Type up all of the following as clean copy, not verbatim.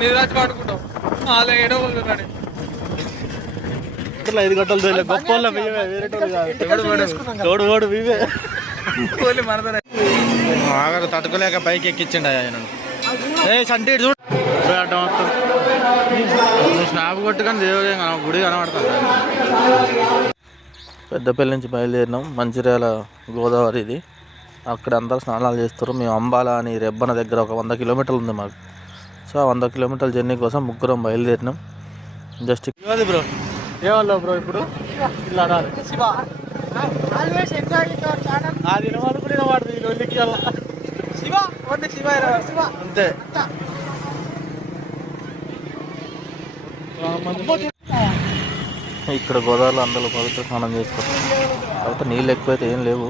నిద్రాచి పడుకుంటాం అలా ఏడో పోతున్నాడు 5 గంటలు గొప్ప ఆగరు తట్టుకోలేక పైకి ఎక్కించండి ఆయన సంటే చూడు నువ్వు స్నాప్ కొట్టుకొని దేవుడు గుడి కనబడతాను. పెద్దపల్లి నుంచి బయలుదేరినాం. మంచిర్యాల గోదావరి ఇది. అక్కడ అందరూ స్నానాలు చేస్తారు. మేము అంబాల అని రెబ్బన దగ్గర ఒక 100 కిలోమీటర్లు ఉంది మాకు. సో 100 కిలోమీటర్ల జర్నీ కోసం ముగ్గురం బయలుదేరినాం. జస్ట్ బ్రో ఏమన్నా బ్రో ఇప్పుడు ఇలా అంతే. ఇక్కడ గోదావరిలో అందరూ పవిత్ర స్నానం చేసుకుంటారు. కాబట్టి నీళ్ళు ఎక్కువైతే ఏం లేవు,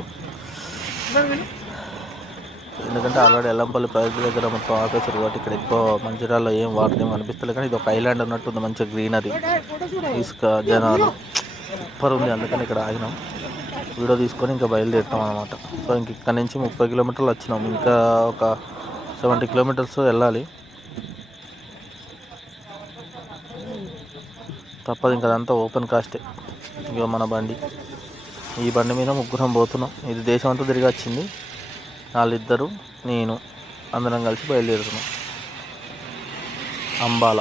ఎందుకంటే ఆల్రెడీ ఎల్లంపల్లి ప్రాజెక్ట్ దగ్గర మొత్తం ఆపేసారు. కాబట్టి ఇక్కడ ఎక్కువ మంచిర్యాలలో ఏం వాటర్ ఏం అనిపిస్తలేదు. కానీ ఇది ఒక ఐలాండ్ అన్నట్టుంది, మంచిగా గ్రీనరీ, ఇసుక, జనాలు సూపర్ ఉంది. అందుకని ఇక్కడ ఆగినాం, వీడియో తీసుకొని ఇంకా బయలుదేరుతాం అనమాట. సో ఇంక ఇక్కడ నుంచి 30 కిలోమీటర్లు వచ్చినాం. ఇంకా ఒక 70 కిలోమీటర్స్ వెళ్ళాలి. తప్పదు, ఇంకా అదంతా ఓపెన్ కాస్టే. ఇక మన బండి, ఈ బండి మీద ముగ్గురం పోతున్నాం. ఇది దేశం అంతా తిరిగి వచ్చింది. వాళ్ళిద్దరు, నేను, అందరం కలిసి బయలుదేరుతున్నాం అంబాల.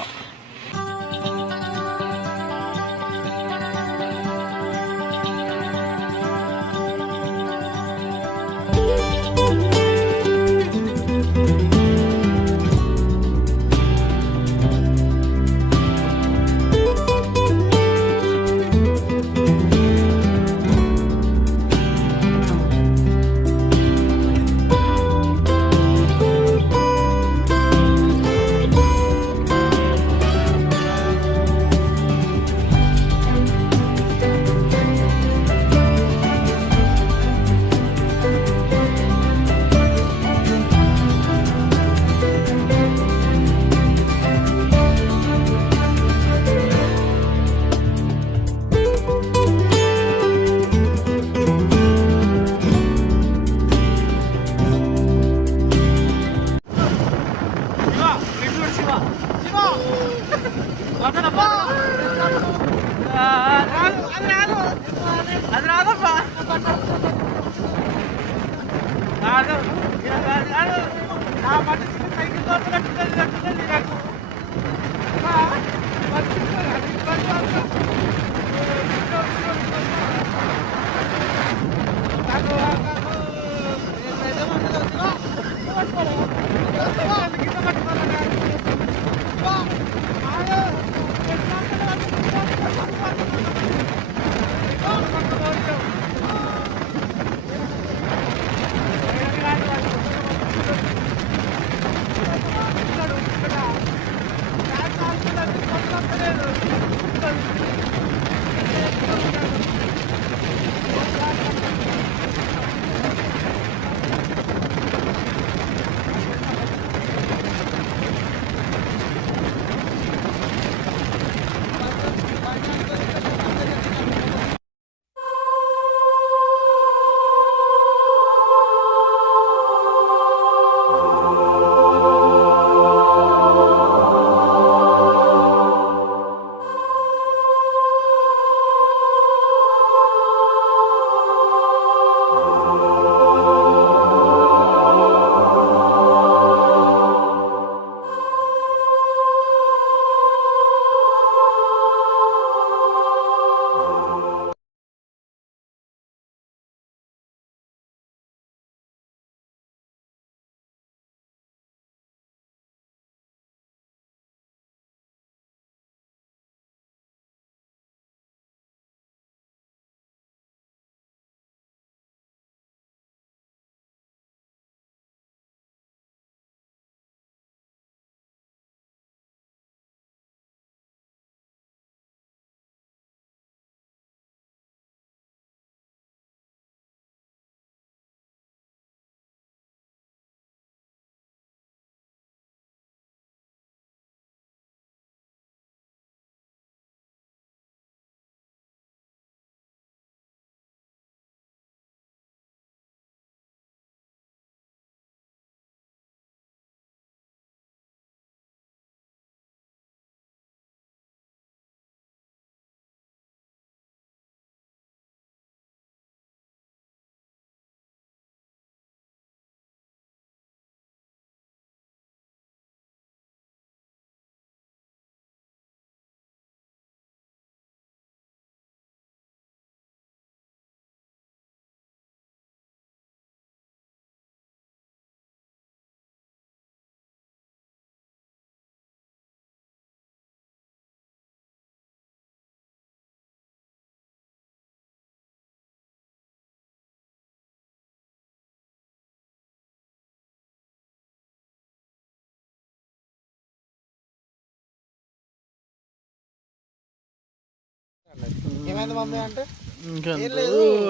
ఏమైంది మమ్మీ అంటే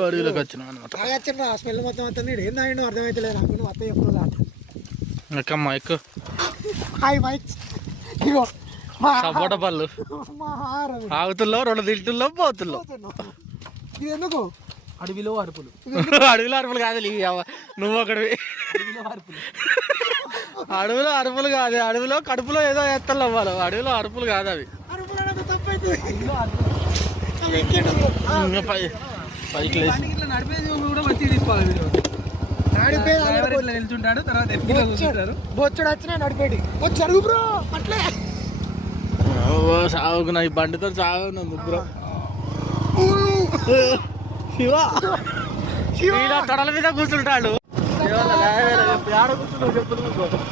అడవిలోకి వచ్చినాం అనమాట. వచ్చిన స్మెల్ మొత్తం వస్తుంది. ఏం తాగిండో అర్థమైతే లేదు నాకు. అత్త చెప్తున్నా ఎక్కమ్మా ఎక్కువ హాయ్ మైక్స్. ఇగో సపోటా పళ్ళు ఆగుతుల్లో 2 తింటుల్లో పోతుల్లో. ఇది ఎందుకు అడవిలో అరుపులు అడవిలో అరుపులు కాదు నువ్వు ఒకటి అడవిలో అరుపులు కాదు, అడవిలో కడుపులో ఏదో ఎత్తలు అవ్వాలి. అడవిలో అరుపులు కాదు అవి. పైకి బొచ్చుడు వచ్చినా నడిపేటి వచ్చారు బ్రో అట్లే సాగుకు నా ఈ బండితో సాగు బ్రో. శివ తొడల మీద కూర్చుంటాడు.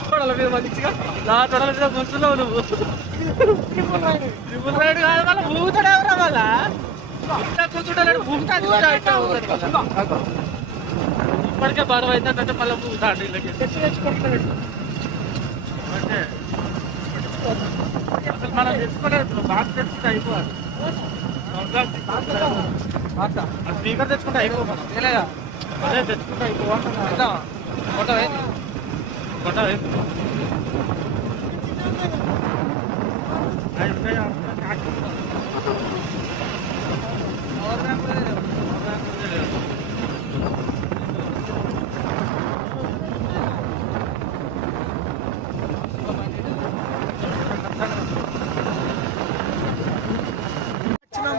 తొడల మీద మంచిగా నా తొడల మీద కూర్చున్నావు నువ్వు. ట్రిపుల్ రైడ్ కాదు మళ్ళీ ఊగుతాడు. ఎవరా మళ్ళా కూర్చుంటాడు ఇప్పటికే బరువు అవుతుందంటే మళ్ళీ ఊగుతాడు. ఇళ్ళకి అంటే అసలు మనం తెచ్చుకోలేదు. బాగా తెచ్చుకుంటే అయిపోవాలి. స్పీకర్ తెచ్చుకుంటే అయిపో మనం లేదా అదే తెచ్చుకుంటే అయిపోవాలి.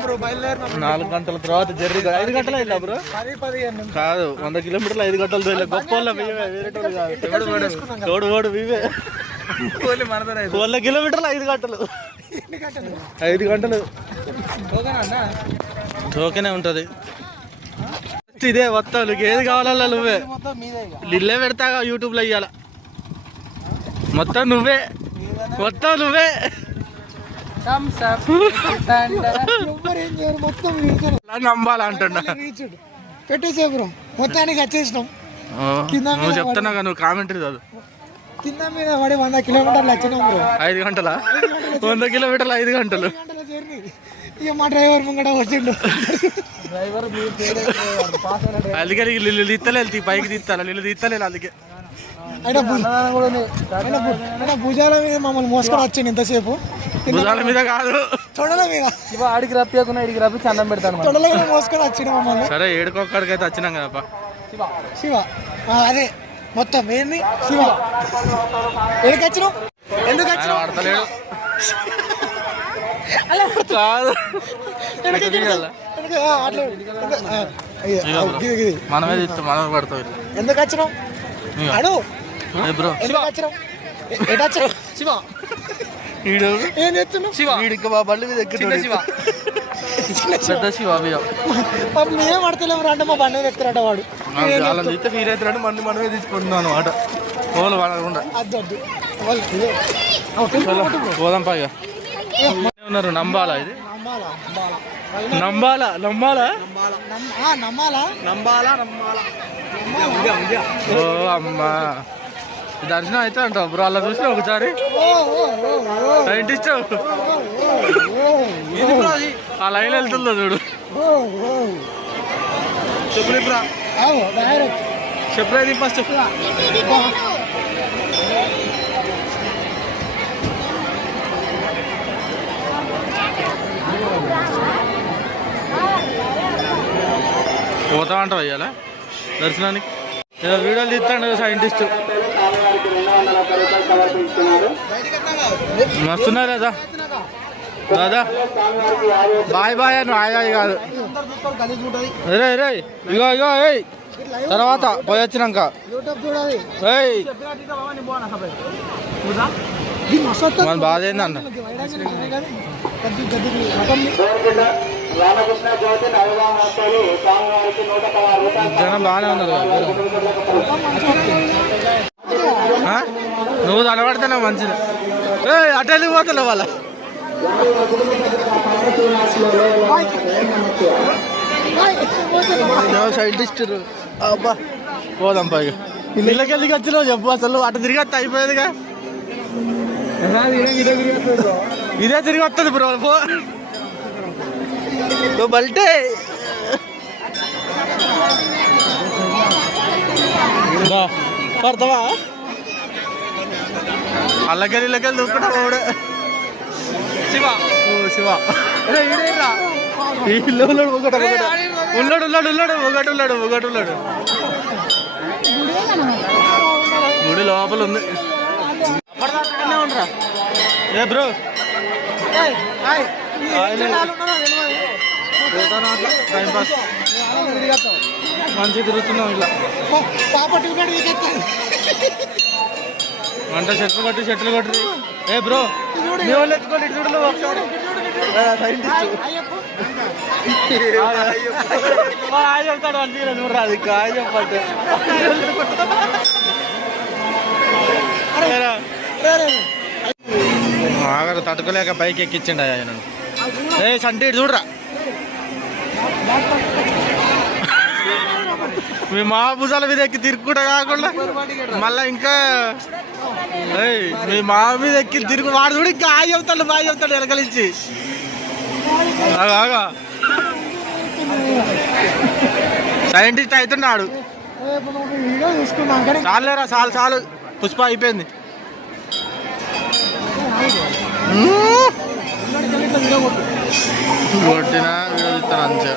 బ్రో బయలుదేరినాం. 4 గంటల తర్వాత జర్నీ 5 గంటలు అయిందా బ్రో? 10 కాదు 100 కిలోమీటర్లు 5 గంటలు వెళ్ళా. గొప్ప వాళ్ళ వేరేటోళ్ళు కాదు. తోడు వీవే 100 కిలోమీటర్లు 5 గంటలు 5 గంటలు ఓకేనే ఉంటది. ఇదే మొత్తం నీకు ఏది కావాలన్నా నువ్వే నిల్లే పెడతాగా యూట్యూబ్ లో ఇయ్యాల. మొత్తం నువ్వే నమ్మాలంటున్నా. పెట్టేసే బ్రో మొత్తానికి వచ్చేసినాం. నువ్వు చెప్తున్నా నువ్వు కామెంటరీ చదువు. కింద మీద పడి 100 కిలోమీటర్లు వచ్చినాం బ్రో. 5 గంటలా 100 కిలోమీటర్లు 5 గంటలు జర్నీ. ఇక మా డ్రైవర్ ముంగట వచ్చిండు. అందుకే నీళ్ళు తీస్తలేదు. పైకి తీస్తాను నీళ్ళు తీస్తలేదు. అందుకే భుజాల మీద మమ్మల్ని మోసుకొని వచ్చిండు ఇంతసేపు. భుజాల మీద కాదు తొడల మీద. ఆడికి రప్పియకుండా ఇడికి రప్పి చందం పెడతాను. తొడల మీద మోసుకొని వచ్చిండు మమ్మల్ని. సరే ఏడుకొక్కడికి అయితే వచ్చినాం కదా. శివ అదే మొత్తం ఏంది శివ. ఎందుకు వచ్చినాం? పడతలేడు కాదు మనమే తీస్తాం. మనమే పడతాం. ఎందుకు వచ్చినాం అడు బ్రో? ఎందుకు వచ్చినాం? ఎటు వచ్చినాం? శివ ఏం చేస్తున్నావు? శివ వీడికి మా బండి మీద ఎక్కిన శివ పెద్ద శివ పాపం ఏం పడతలేము అంటే మా బండి మీద ఎక్కుతారట వాడు. అలా తీస్తే ఫీల్ అవుతాడు. మనమే తీసుకుంటున్నాను అనమాట. పోలు పడకుండా పోదాం పైగా ఉన్నారు. నంబాలా ఇది నంబాలా ఓ అమ్మా దర్శనం అయితే అంటావు బ్రో. అలా చూసిన ఒకసారి సైంటిస్ట్ ఆ లైన్ వెళ్తుందో చూడు. చెప్పలేదు ఫస్ట్ పోతామంటావు అయ్యాలా దర్శనానికి. ఏదో వీడియోలు తీస్తాడు సైంటిస్ట్. మస్తున్నారు కదా దాదా. బాయ్ అని ఆయ్ కాదు. రే ఇగో ఏయ్ తర్వాత పోయి వచ్చినాక మన బాధ ఏందన్న. జనం బాగానే ఉన్నారు. నువ్వు తలబడితేనే మంచిది. అటు వెళ్ళి పోతలే వాళ్ళ సైంటిస్ట్. అబ్బా పోదాం పైగా. ఇళ్ళకెళ్ళికి వచ్చినావు చెప్పు. అసలు అటు తిరిగి వస్తే అయిపోయేదిగా. ఇదే తిరిగి వస్తుంది బ్రో. బల్టే పడతావా అల్లకెళ్ళి ఇళ్ళకెళ్ళి దూకుడా పోడు శివ ఓ శివ ఇల్లు ఉన్నాడు ఒకటి గుడి లోపల ఉంది ఉండరా ఏ బ్రో టైం పాస్ మంచిగా తిరుగుతున్నాం ఇలా వంట చెట్లు కొట్టి ఏ బ్రో మీ వాళ్ళు ఎత్తుకోండి ఇటు చూడలేదు ఒకసారి చెప్తాడు అనిపించలేదు చూడరా అది కాయ చెప్పండి ఆగరు తట్టుకోలేక పైకి ఎక్కించండి ఆయన ఏ సంటి ఇటు చూడరా మీ మా భుజాల మీద ఎక్కి తిరుగుకుంటా కాకుండా మళ్ళా ఇంకా మీ మా మీద ఎక్కి తిరుగు వాడు చూడు ఇంకా బాగా చెప్తాడు వెనకలించి ఆగా సైంటిస్ట్ అవుతున్నాడు చాలేరా చాలు పుష్ప అయిపోయింది కొట్టినా వీడియో చూస్తాను అంతే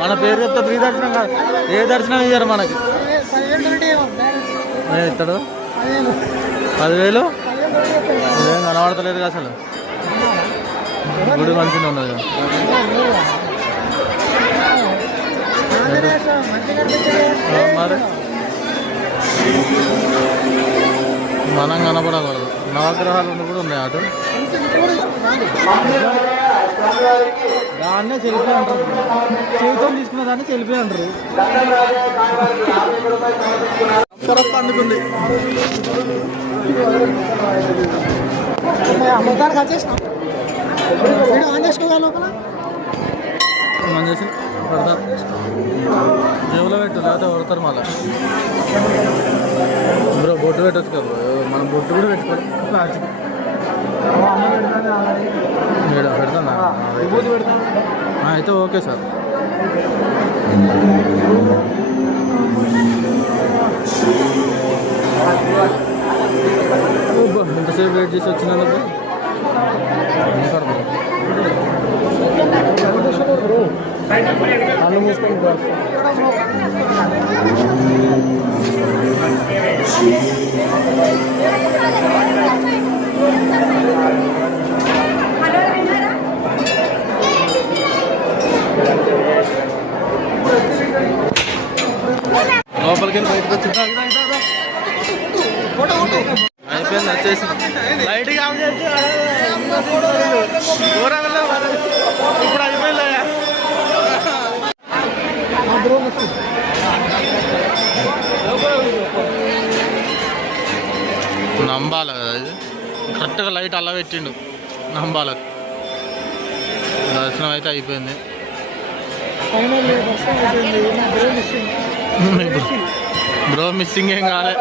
మన పేరు చెప్తే ఫ్రీ దర్శనం కాదు ఏ దర్శనం ఇయ్యారు మనకి ఇస్తాడు 10,000 ఏం కనబడతలేదు అసలు గుడి మంచిగా ఉన్నది మరి మనం కనపడకూడదు నవగ్రహాలు ఉండి కూడా ఉన్నాయి అటు దాన్నే సెల్ఫీ అంటారు చేతితో తీసుకున్న దాన్ని సెల్ఫీ అంటారు పొరపు అందుకుంది మనం చేసి పడతారు జేబులో పెట్టు లేకపోతే పడతారు మళ్ళీ బ్రో బొట్టు పెట్టచ్చు కదా మనం బొట్టు కూడా పెట్టుకోవాలి ప్లాస్టిక్ పెడతాను అయితే ఓకే సార్ ఎంతసేపు వెయిట్ చేసి వచ్చినందుకు అన్నం మూసుకొని లోపలికి బయటకు వచ్చింది అయిపోయింది వచ్చేసి బయటికి దూరం ఇప్పుడు అయిపోయింది నంబాల కదా ఇది కరెక్ట్గా లైట్ అలా పెట్టిండు నంబాలకు దర్శనం అయితే అయిపోయింది బ్రో మిస్సింగ్ ఏం కాలే